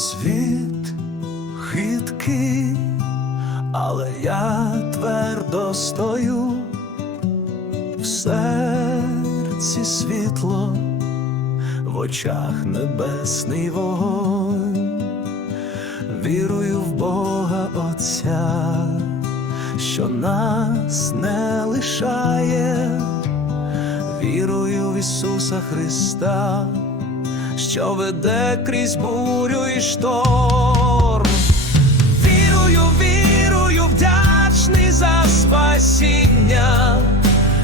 Світ хиткий, але я твердо стою в серці світло, в очах небесний вогонь, вірую в Бога Отця, що нас не лишає, вірую в Ісуса Христа що веде крізь бурю і шторм. Вірую, вірую, вдячний за спасіння,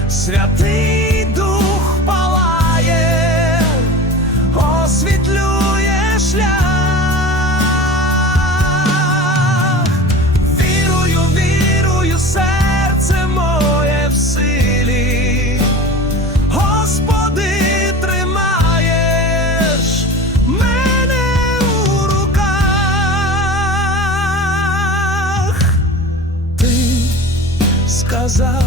святий сказав,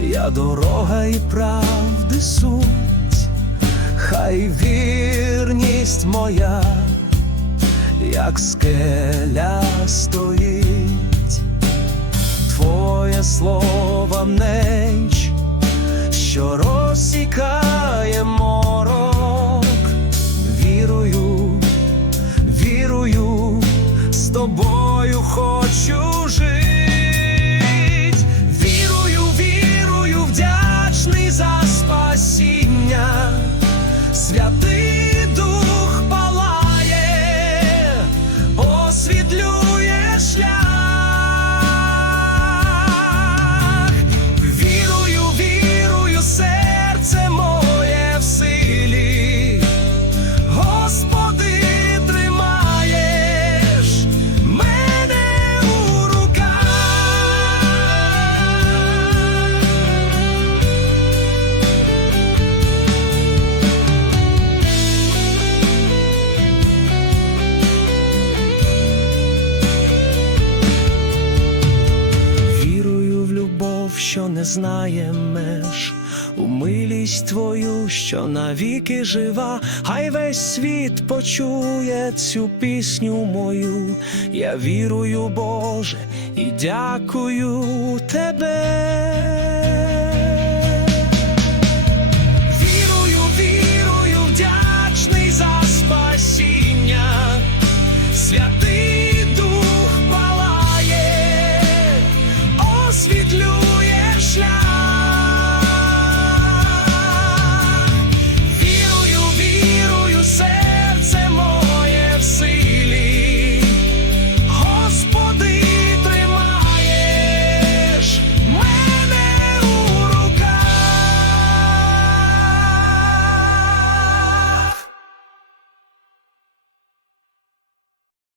я дорога і правди суть, хай вірність моя, як скеля стоїть, Твоє слово меч Святий що не знає меж, у милість твою, що навіки жива, хай весь світ почує цю пісню мою. Я вірую, Боже, і дякую тебе. shine.